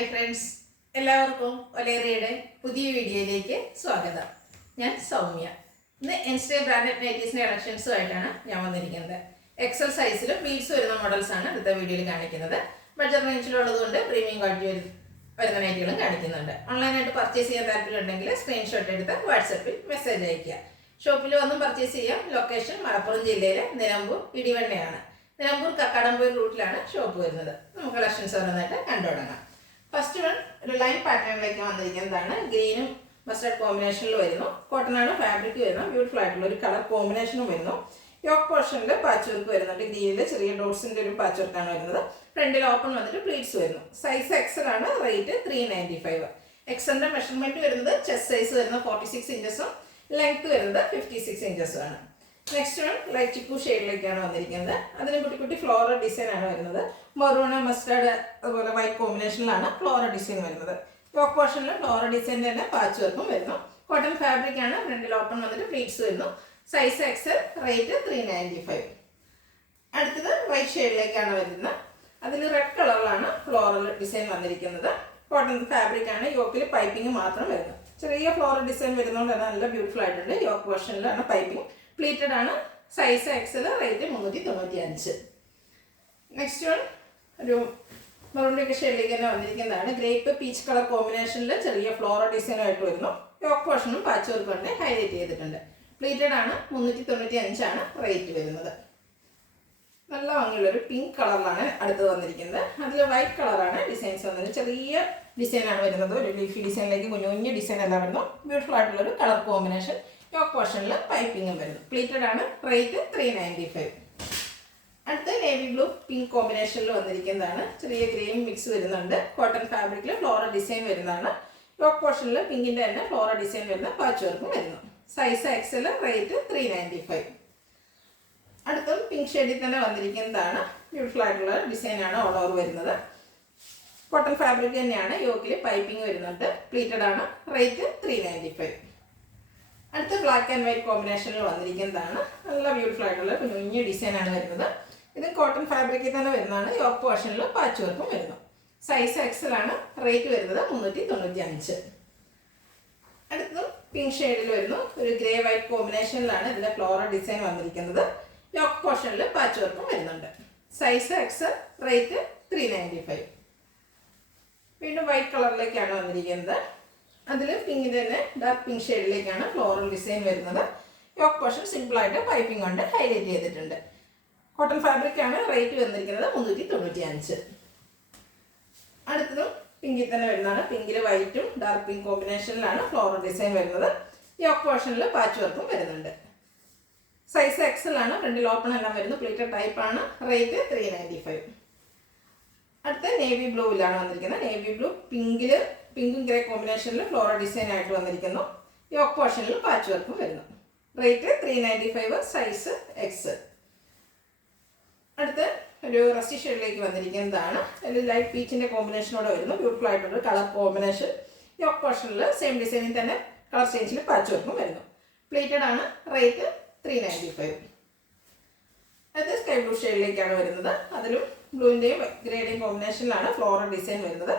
Hi friends, എല്ലാവർക്കും ഒലേറിയയുടെ പുതിയ വീഡിയോയിലേക്ക് സ്വാഗതം. ഞാൻ സൗമ്യ. ഇന്ന് ഇൻസ്റ്റേ ബ്രാൻഡഡ് നൈറ്റീസിൻ്റെ കളക്ഷൻസുമായിട്ടാണ് ഞാൻ വന്നിരിക്കുന്നത്. എക്സൽ സൈസിലും ബീഡ്സ് വരുന്ന മോഡൽസാണ് അടുത്ത വീഡിയോയിൽ കാണിക്കുന്നത്. ബഡ്ജറ്റ് റേഞ്ചിലുള്ളതുകൊണ്ട് പ്രീമിയം ക്വാളിറ്റി വരുന്ന നൈറ്റുകളും കാണിക്കുന്നുണ്ട്. ഓൺലൈനായിട്ട് പർച്ചേസ് ചെയ്യാൻ താല്പര്യമുണ്ടെങ്കിൽ സ്ക്രീൻഷോട്ട് എടുത്ത് വാട്സപ്പിൽ മെസ്സേജ് അയയ്ക്കുക. ഷോപ്പിൽ വന്നും പർച്ചേസ് ചെയ്യാം. ലൊക്കേഷൻ മലപ്പുറം ജില്ലയിലെ നിലമ്പൂർ ഇടിവണ്ണയാണ്. നിലമ്പൂർ കക്കാടംപൊയിൽ റൂട്ടിലാണ് ഷോപ്പ് വരുന്നത്. നമുക്ക് കളക്ഷൻസ് ഓരോന്നായിട്ട് കണ്ടു തുടങ്ങാം. ഫസ്റ്റ് വൺ ഒരു ലൈൻ പാറ്റേണിലേക്ക് വന്നിരിക്കുന്നതാണ്. ഗ്രീനും മസ്റ്റർഡ് കോമ്പിനേഷനിൽ വരുന്നു. കോട്ടനാണ് ഫാബ്രിക് വരുന്നു. ബ്യൂട്ടിഫുൾ ആയിട്ടുള്ള ഒരു കളർ കോമ്പിനേഷനും വരുന്നു. യോക്ക് പോർഷനിൽ പാച്ച് വർക്ക് വരുന്നുണ്ട്. ഗ്രീനിൽ ചെറിയ ഡോട്ട്സിൻ്റെ ഒരു പാച്ച് വർക്കാണ് വരുന്നത്. ഫ്രണ്ടിൽ ഓപ്പൺ വന്നിട്ട് പ്ലീറ്റ്സ് വരുന്നു. സൈസ് എക്സൽ ആണ്. റേറ്റ് 395. എക്സലിൻ്റെ മെഷർമെൻറ്റ് വരുന്നത് ചെസ്റ്റ് സൈസ് വരുന്നത് 46 ഇഞ്ചസും ലെങ്ത് വരുന്നത് 56 ഇഞ്ചസും ആണ്. നെക്സ്റ്റ് വൺ ലൈറ്റ് ചിക്കു ഷെയ്ഡിലേക്കാണ് വന്നിരിക്കുന്നത്. അതിന് കുട്ടി കുട്ടി ഫ്ലോറൽ ഡിസൈൻ ആണ് വരുന്നത്. മറൂൺ മസ്റ്റാർഡ് അതുപോലെ വൈറ്റ് കോമ്പിനേഷനിലാണ് ഫ്ലോറൽ ഡിസൈൻ വരുന്നത്. യോക്ക് പോർഷനിൽ ഫ്ലോറൽ ഡിസൈൻ്റെ തന്നെ പാച്ച് വർക്കും വരുന്നു. കോട്ടൺ ഫാബ്രിക് ആണ്. ഫ്രണ്ടിൽ ഓപ്പൺ വന്നിട്ട് പ്ലീറ്റ്സ് വരുന്നു. Size XL. റേറ്റ് 395. അടുത്തത് വൈറ്റ് ഷെയ്ഡിലേക്കാണ് വരുന്നത്. അതിൽ റെഡ് കളറിലാണ് ഫ്ലോറൽ ഡിസൈൻ വന്നിരിക്കുന്നത്. കോട്ടൺ ഫാബ്രിക് ആണ്. യോക്കിൽ പൈപ്പിംഗ് മാത്രം വരുന്നു. ചെറിയ ഫ്ലോറൽ ഡിസൈൻ വരുന്നതുകൊണ്ട് തന്നെ നല്ല ബ്യൂട്ടിഫുൾ ആയിട്ടുണ്ട്. യോക്ക് പോർഷനിലാണ് പൈപ്പിംഗ്. പ്ലീറ്റഡ് ആണ്. Size XL. Rate 395. Next one ഒരു മറൂണിൻ്റെ ഷെയ്ഡിലേക്ക് തന്നെ വന്നിരിക്കുന്നതാണ്. ഗ്രേപ്പ് പീച്ച് കളർ കോമ്പിനേഷനിൽ ചെറിയ ഫ്ലോറൽ ഡിസൈനായിട്ട് വരുന്നു. യോക്ക് പോർഷനും പാച്ച് വർക്ക് കൊണ്ട് ഹൈലൈറ്റ് ചെയ്തിട്ടുണ്ട്. പ്ലീറ്റഡ് ആണ്. 395 ആണ് റേറ്റ് വരുന്നത്. നല്ല ഭംഗിയുള്ളൊരു പിങ്ക് കളറിലാണ് അടുത്തത് വന്നിരിക്കുന്നത്. അതിൽ വൈറ്റ് കളറാണ് ഡിസൈൻസ് വന്നത്. ചെറിയ ഡിസൈനാണ് വരുന്നത്. ഒരു ലീഫി ഡിസൈനിലേക്ക് കുഞ്ഞു കുഞ്ഞു ഡിസൈൻ എല്ലാം വരുന്നു. ബ്യൂട്ടിഫുൾ ആയിട്ടുള്ളൊരു കളർ കോമ്പിനേഷൻ. യോക്ക് പോർഷനിൽ പൈപ്പിങ്ങും വരുന്നു. പ്ലീറ്റഡ് ആണ്. റേറ്റ് 395. അടുത്ത് നേവി ബ്ലൂ പിങ്ക് കോമ്പിനേഷനിൽ വന്നിരിക്കുന്നതാണ്. ചെറിയ ഗ്രീൻ മിക്സ് വരുന്നുണ്ട്. കോട്ടൺ ഫാബ്രിക്കിൽ ഫ്ലോറൽ ഡിസൈൻ വരുന്നതാണ്. യോക്ക് പോർഷനിൽ പിങ്കിൻ്റെ തന്നെ ഫ്ലോറൽ ഡിസൈൻ വരുന്ന പാച്ച് വർക്കും വരുന്നു. Size XL. റേറ്റ് 395. അടുത്തും പിങ്ക് ഷെയ്ഡിൽ തന്നെ വന്നിരിക്കുന്നതാണ്. ബ്യൂട്ടിഫുൾ ആയിട്ടുള്ള ഡിസൈനാണ് ഓൾ ഓവർ വരുന്നത്. കോട്ടൺ ഫാബ്രിക് തന്നെയാണ്. യോക്കിൽ പൈപ്പിംഗ് വരുന്നുണ്ട്. പ്ലീറ്റഡ് ആണ്. റേറ്റ് 395. അടുത്ത ബ്ലാക്ക് ആൻഡ് വൈറ്റ് കോമ്പിനേഷനിൽ വന്നിരിക്കുന്നതാണ്. നല്ല ബ്യൂട്ടിഫുൾ ആയിട്ടുള്ള കുഞ്ഞു ഡിസൈനാണ് വരുന്നത്. ഇത് കോട്ടൺ ഫാബ്രിക്കിൽ തന്നെ വരുന്നതാണ്. യോക്ക് പോർഷനിൽ പാച്ച് വർക്കും വരുന്നു. സൈസ് എക്സൽ ആണ്. റേറ്റ് വരുന്നത് 395. അടുത്തതും പിങ്ക് ഷെയ്ഡിൽ വരുന്നു. ഒരു ഗ്രേ വൈറ്റ് കോമ്പിനേഷനിലാണ് ഇതിൻ്റെ ഫ്ലോറൽ ഡിസൈൻ വന്നിരിക്കുന്നത്. യോക്ക് പോർഷനിൽ പാച്ച് വർക്കും വരുന്നുണ്ട്. Size XL. റേറ്റ് 395. വീണ്ടും വൈറ്റ് കളറിലേക്കാണ് വന്നിരിക്കുന്നത്. അതിൽ പിങ്കിൻ്റെ തന്നെ ഡാർക്ക് പിങ്ക് ഷെയ്ഡിലേക്കാണ് ഫ്ലോറൽ ഡിസൈൻ വരുന്നത്. യോക്ക് പോർഷൻ സിമ്പിളായിട്ട് പൈപ്പിംഗ് കൊണ്ട് ഹൈലൈറ്റ് ചെയ്തിട്ടുണ്ട്. കോട്ടൺ ഫാബ്രിക് ആണ്. റേറ്റ് വന്നിരിക്കുന്നത് 395. അടുത്തതും പിങ്കിൽ തന്നെ വരുന്നതാണ്. പിങ്കിൽ വൈറ്റും ഡാർക്ക് പിങ്ക് കോമ്പിനേഷനിലാണ് ഫ്ലോറൽ ഡിസൈൻ വരുന്നത്. യോക്ക് പോർഷനിൽ പാച്ച് വർക്കും വരുന്നുണ്ട്. സൈസ് എക്സൽ ആണ്. ഫ്രണ്ടിൽ ഓപ്പൺ എല്ലാം വരുന്നു. പ്ലീറ്റഡ് ടൈപ്പ് ആണ്. റേറ്റ് 395. അടുത്ത നേവി ബ്ലൂവിലാണ് വന്നിരിക്കുന്നത്. നേവി ബ്ലൂ പിങ്കും ഗ്രേ കോമ്പിനേഷനിൽ ഫ്ലോറൽ ഡിസൈൻ ആയിട്ട് വന്നിരിക്കുന്നു. യോക്ക് പോർഷനിൽ പാച്ച് വർക്കും വരുന്നു. റേറ്റ് 395. Size X. അടുത്ത് ഒരു റസ്റ്റി ഷെയ്ഡിലേക്ക് വന്നിരിക്കുന്നതാണ്. അതിൽ ലൈറ്റ് പീച്ചിൻ്റെ കോമ്പിനേഷനോടെ വരുന്നു. ബ്യൂട്ടിഫുൾ ആയിട്ടുള്ള കളർ കോമ്പിനേഷൻ. യോക്ക് പോർഷനിൽ സെയിം ഡിസൈനിൽ തന്നെ കളർ ചേഞ്ചിൽ പാച്ച് വർക്കും വരുന്നു. പ്ലേറ്റഡ് ആണ്. റേറ്റ് 395. അത് സ്കൈ ബ്ലൂ ഷെയ്ഡിലേക്കാണ് വരുന്നത്. അതിലും ബ്ലൂവിൻ്റെയും ഗ്രേയുടെയും കോമ്പിനേഷനിലാണ് ഫ്ലോറൽ ഡിസൈൻ വരുന്നത്.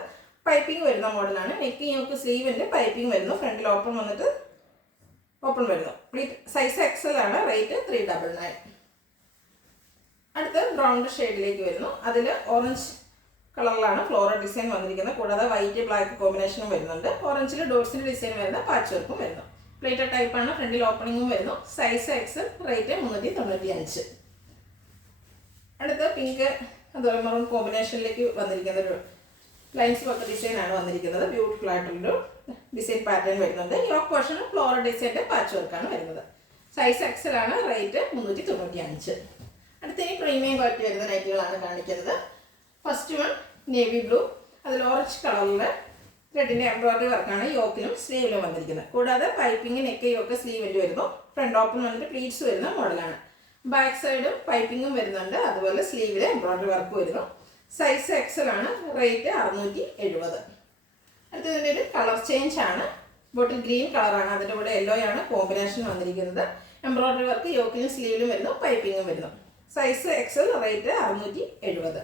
പൈപ്പിംഗ് വരുന്ന മോഡലാണ്. നെക്ക് യോക്ക് സ്ലീവിൻ്റെ പൈപ്പിംഗ് വരുന്നു. ഫ്രണ്ടിൽ ഓപ്പൺ വന്നിട്ട് ഓപ്പൺ വരുന്നു. സൈസ് എക്സൽ ആണ്. റേറ്റ് 399. അടുത്ത് ബ്രൗൺ ഷെയ്ഡിലേക്ക് വരുന്നു. അതിൽ ഓറഞ്ച് കളറിലാണ് ഫ്ലോറൽ ഡിസൈൻ വന്നിരിക്കുന്നത്. കൂടാതെ വൈറ്റ് ബ്ലാക്ക് കോമ്പിനേഷനും വരുന്നുണ്ട്. ഓറഞ്ചിൽ ഡോട്ട്സിൻ്റെ ഡിസൈൻ വരുന്ന പാച്ച് വർക്കും വരുന്നു. പ്ലേറ്റഡ് ടൈപ്പാണ്. ഫ്രണ്ടിൽ ഓപ്പണിങ്ങും വരുന്നു. Size XL. റേറ്റ് 395. അടുത്ത് പിങ്ക് അതുപോലെ മറൂൺ കോമ്പിനേഷനിലേക്ക് വന്നിരിക്കുന്ന ഒരു ലൈൻസ് ഒക്കെ ഡിസൈനാണ് വന്നിരിക്കുന്നത്. ബ്യൂട്ടിഫുൾ ആയിട്ടുള്ളൊരു ഡിസൈൻ പാറ്റേൺ വരുന്നുണ്ട്. യോക്ക് പോർഷനും ഫ്ലോറൽ ഡിസൈൻ്റെ പാച്ച് വർക്കാണ് വരുന്നത്. സൈസ് എക്സൽ ആണ്. റേറ്റ് 395. അടുത്തിനി പ്രീമിയം ക്വാളിറ്റി വരുന്ന നൈറ്റുകളാണ് കാണിക്കുന്നത്. First one navy blue. അതിൽ ഓറഞ്ച് കളറിൽ ത്രെഡിൻ്റെ എംബ്രോയിഡറി വർക്കാണ് യോക്കിലും സ്ലീവിലും വന്നിരിക്കുന്നത്. കൂടാതെ പൈപ്പിംഗ് നെക്ക് യോക്ക് സ്ലീവിൽ വരുന്നു. ഫ്രണ്ട് ഓപ്പൺ വന്നിട്ട് പ്ലീറ്റ്സ് വരുന്ന മോഡലാണ്. ബാക്ക് സൈഡും പൈപ്പിങ്ങും വരുന്നുണ്ട്. അതുപോലെ സ്ലീവിൽ എംബ്രോയിഡറി വർക്ക് വരുന്നു. സൈസ് എക്സൽ ആണ്. റേറ്റ് 670. അടുത്തതിൻ്റെ ഒരു കളർ ചേഞ്ച് ആണ്. ബോട്ടിൽ ഗ്രീൻ കളറാണ്. അതിൻ്റെ കൂടെ യെല്ലോ ആണ് കോമ്പിനേഷൻ വന്നിരിക്കുന്നത്. എംബ്രോയിഡറി വർക്ക് യോക്കിലും സ്ലീവിലും വരുന്നു. പൈപ്പിങ്ങും വരുന്നു. Size XL. റേറ്റ് 670.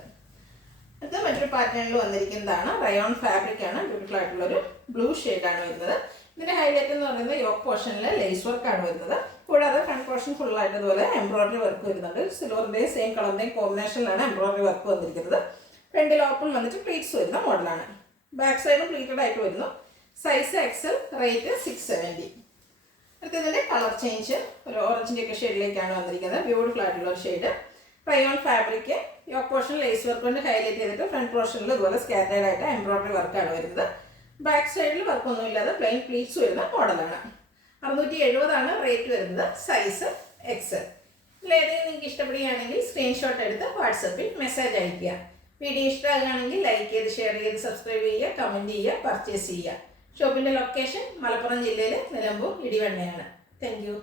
അടുത്ത മറ്റൊരു പാറ്റേണിൽ വന്നിരിക്കുന്നതാണ് റയോൺ ഫാബ്രിക് ആണ്. ബ്യൂട്ടിഫുൾ ആയിട്ടുള്ളൊരു ബ്ലൂ ഷെയ്ഡാണ് വരുന്നത്. ഇതിൻ്റെ ഹൈലൈറ്റ് എന്ന് പറയുന്നത് യോക്ക് പോർഷനിൽ ലേസ് വർക്കാണ് വരുന്നത്. കൂടാതെ ഫ്രണ്ട് പോർഷൻ ഫുള്ളായിട്ട് ഇതുപോലെ എംബ്രോയിഡറി വർക്ക് വരുന്നുണ്ട്. സിൽവറിൻ്റെയും സെയിം കളറിൻ്റെയും കോമ്പിനേഷനിലാണ് എംബ്രോയിഡറി വർക്ക് വന്നിരിക്കുന്നത്. ഫ്രണ്ടിൽ ഓപ്പൺ വന്നിട്ട് പ്ലീറ്റ്സ് വരുന്ന മോഡലാണ്. ബാക്ക് സൈഡും പ്ലീറ്റഡ് ആയിട്ട് വരുന്നു. Size XL, rate 670. അടുത്തതിൻ്റെ കളർ ചേഞ്ച് ഒരു ഓറഞ്ചിൻ്റെ ഒക്കെ ഷെയ്ഡിലേക്കാണ് വന്നിരിക്കുന്നത്. ബ്യൂട്ടിഫുൾ ആയിട്ടുള്ള ഒരു shade. Rayon fabric, yoke portion lace work കൊണ്ട് ഹൈലൈറ്റ് ചെയ്തിട്ട് ഫ്രണ്ട് പോർഷനിൽ ഇതുപോലെ സ്കാറ്റേഡ് ആയിട്ട് എംബ്രോയിഡറി വർക്കാണ് വരുന്നത്. ബാക്ക് സൈഡിൽ വർക്കൊന്നും ഇല്ലാതെ പ്ലെയിൻ പ്ലീറ്റ്സ് വരുന്ന മോഡലാണ്. 670 റേറ്റ് വരുന്നത്. Size Excel. ഇതിലേതെങ്കിലും നിങ്ങൾക്ക് ഇഷ്ടപ്പെടുകയാണെങ്കിൽ സ്ക്രീൻഷോട്ട് എടുത്ത് വാട്സപ്പിൽ മെസ്സേജ് അയയ്ക്കുക. വീഡിയോ ഇഷ്ടമാകുകയാണെങ്കിൽ ലൈക്ക് ചെയ്ത്, ഷെയർ ചെയ്ത്, സബ്സ്ക്രൈബ് ചെയ്യുക, കമൻറ്റ് ചെയ്യുക, പർച്ചേസ് ചെയ്യുക. ഷോപ്പിൻ്റെ ലൊക്കേഷൻ മലപ്പുറം ജില്ലയിലെ നിലമ്പൂർ ഇടിവണ്ണയാണ്. Thank you.